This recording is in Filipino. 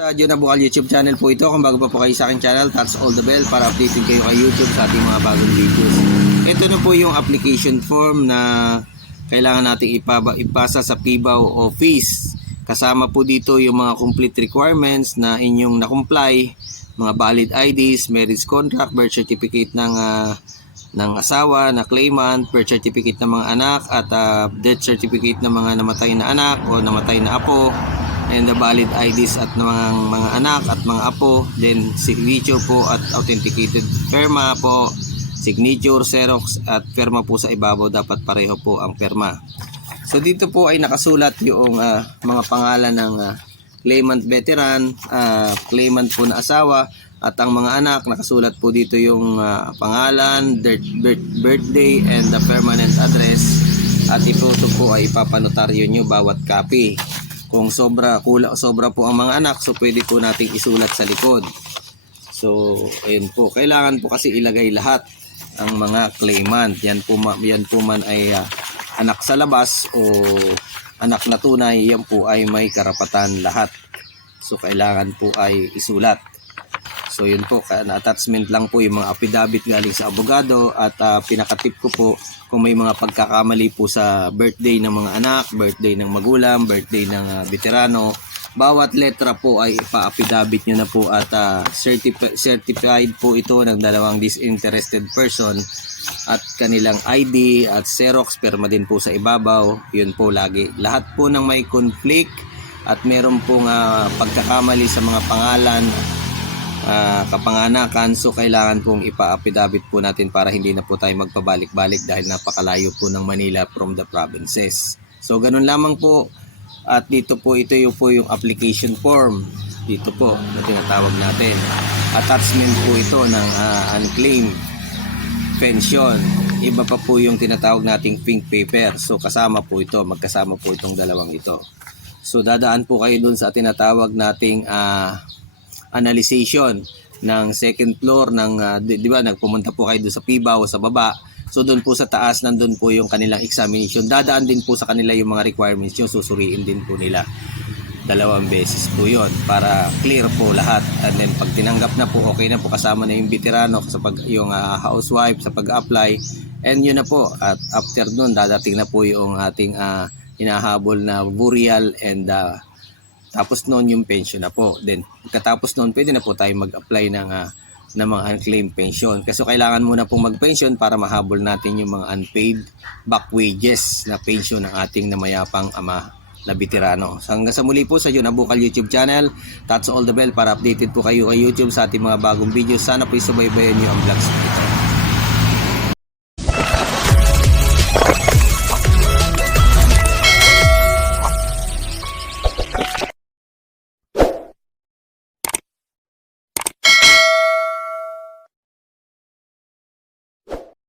Sa John Abukal YouTube channel po ito. Kung bago pa po kayo sa aking channel, touch all the bell para updated kayo kay YouTube sa ating mga bagong videos. Ito na po yung application form na kailangan nating ipaba, ipasa sa PIBAW office. Kasama po dito yung mga complete requirements na inyong na-comply, mga valid IDs, marriage contract, birth certificate ng ah, ng asawa na claimant, birth certificate ng mga anak at ah, death certificate ng mga namatay na anak o namatay na apo and the valid IDs at ng mga, mga anak at mga apo. Then signature po at authenticated firma po. Signature, xerox at firma po sa ibabaw. Dapat pareho po ang firma so dito po ay nakasulat yung ah, mga pangalan ng ah, claimant veteran ah, claimant po na asawa at ang mga anak. Nakasulat po dito yung ah, pangalan birth, birth, birthday and the permanent address. At iphoto po ay ipapanotaryo nyo bawat copy kung sobra kula sobra po ang mga anak so pwede po nating isulat sa likod. So ayun po. Kailangan po kasi ilagay lahat ang mga claimant. Yan po yan po man ay ah, anak sa labas o anak na tunay yan po ay may karapatan lahat. So kailangan po ay isulat So yun po, na-attachment lang po yung mga affidavit galing sa abogado at ah, pinakatip ko po kung may mga pagkakamali po sa birthday ng mga anak, birthday ng magulang, birthday ng ah, veterano, bawat letra po ay ipa-affidavit nyo na po at ah, certifi- certified po ito ng dalawang disinterested person at kanilang ID at Xerox perma din po sa ibabaw. Yun po lagi. Lahat po ng may conflict at meron pong ah, pagkakamali sa mga pangalan ah, kapanganakan so kailangan pong ipa-affidavit po natin para hindi na po tayo magpabalik-balik dahil napakalayo po ng Manila from the provinces. So ganun lamang po at dito po ito yung po yung application form dito po na tinatawag natin. Attachment po ito ng ah, unclaimed pension. Iba pa po yung tinatawag nating pink paper. So kasama po ito, magkasama po itong dalawang ito. So dadaan po kayo dun sa tinatawag nating ah, analyzation ng second floor ng ah, di, di ba nagpumunta po kayo doon sa PIBAW sa baba. So doon po sa taas nandun po yung kanilang examination. Dadaan din po sa kanila yung mga requirements nyo susuriin din po nila. Dalawang beses po yon para clear po lahat. And then pag tinanggap na po okay na po. Kasama na yung veterano sa pag yung ah, housewife sa pag-apply. And yun na po. At after nun dadating na po yung ating ah, hinahabol na burial and ah, tapos noon yung pension na po. Then, pagkatapos noon, pwede na po tayo mag-apply ng, ah, ng mga unclaimed pension. Kasi kailangan muna pong mag-pension para mahabol natin yung mga unpaid back wages na pension ng ating namayapang ama na veterano. So hanggang sa muli po sa Yun Abukal YouTube channel. Touch all the bell para updated po kayo kay YouTube sa ating mga bagong videos. Sana po isubaybayan nyo ang vlogs na